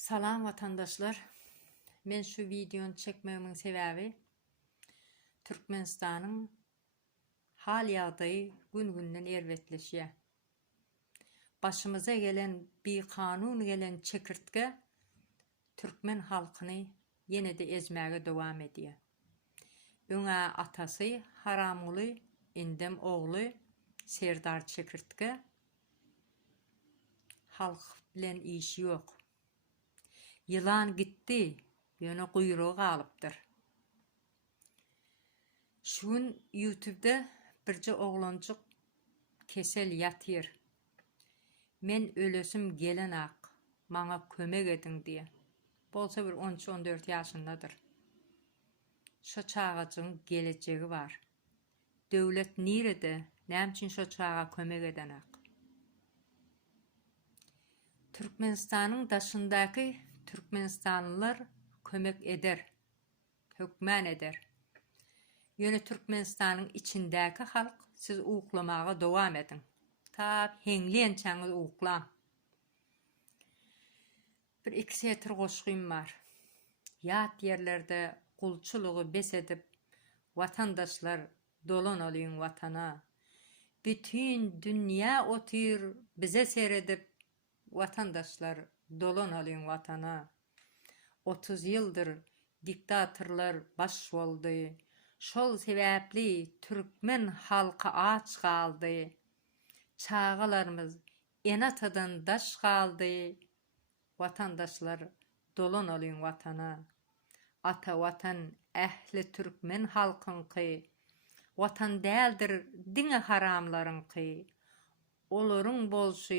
Salam vatandaşlar. Men şu videonu çekmemin sebebi Türkmenistan'ın hal yağdayı gün-günden ervetleşiyor. Başımıza gelen bir kanun gelen çekirtke Türkmen halkını yine de ezmeye devam ediyor. Öňe atası Haramulu indem oğlu Serdar çekirtke halk bilen işi yok. Yılan gitti, yöne kuyruğu kalıptır. Şun YouTube'da birce oğlancık kesel yatır. Men ölösüm gelen ak, bana kömek edin diye. Bolsa bir 13-14 yaşındadır. Şu çağacın geleceği var. Devlet nerede, nämçin şu çağa kömek eden ak? Türkmenistan'ın daşındaki Türkmenistanlılar kömek eder, hükmen eder. Yöne Türkmenistan'ın içindeki halk siz uğuklamağa devam edin. Ta henglençeniz uğuklam. Bir iki setir koşkuyum var. Yat yerlerde kulçuluğu besedip vatandaşlar dolan olayın vatana. Bütün dünya otur bize seyredip vatandaşlar dolan olayın vatana. 30 yıldır diktatörler baş oldu. Şol sebepli Türkmen halkı aç kaldı. Çağalarımız enatadan daş kaldı. Vatandaşlar dolan olayın vatana. Ata vatan ehli Türkmen halkınki. Vatan değildir dine haramlarınki. Olurun bolşu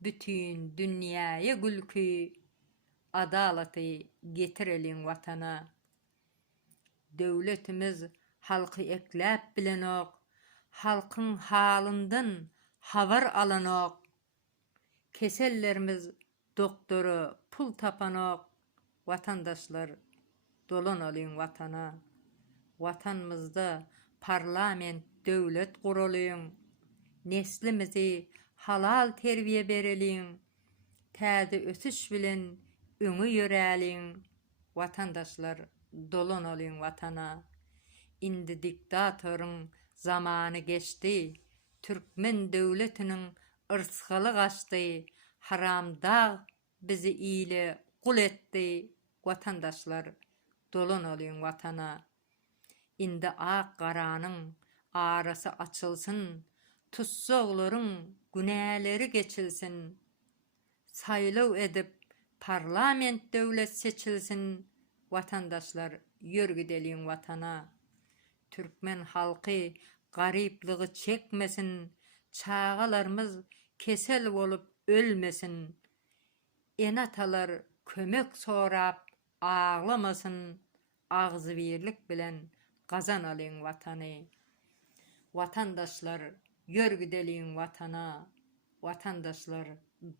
bütün dünyaya gülkü. Adalatı getirelim vatana. Devletimiz halkı eklep bilenok, halkın halından haber alanok. Kesellerimiz doktoru pul tapanok, vatandaşlar dolan olayın vatana. Vatanımızda parlament devlet kuruluyun. Neslimizi halal terbiye berelin. Täze ösüş bilen öňü ýörälin. Vatandaşlar dolan olayın vatana. Indi diktatörün zamanı geçti. Türkmen devletinin ırsgaly gaçdy. Haramda bizi iyile kul etdi. Vatandaşlar dolan olayın vatana. Indi ak garanyň arasy açylsyn. Tutsaglaryň günäleri geçilsin. Saylaw edip parlament devlet seçilsin. Vatandaşlar yörgüdeliň vatana. Türkmen halky garyplygy çekmesin. Çağalarımız kesel bolup ölmesin. Enatalar kömek sorap ağlamasın. Ağzı birlik bilen gazan alyň vatany. Vatandaşlar yörgüdeliň vatana. Vatandaşlar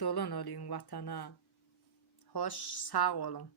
dolan olayın vatana. Hoş, sağ olun.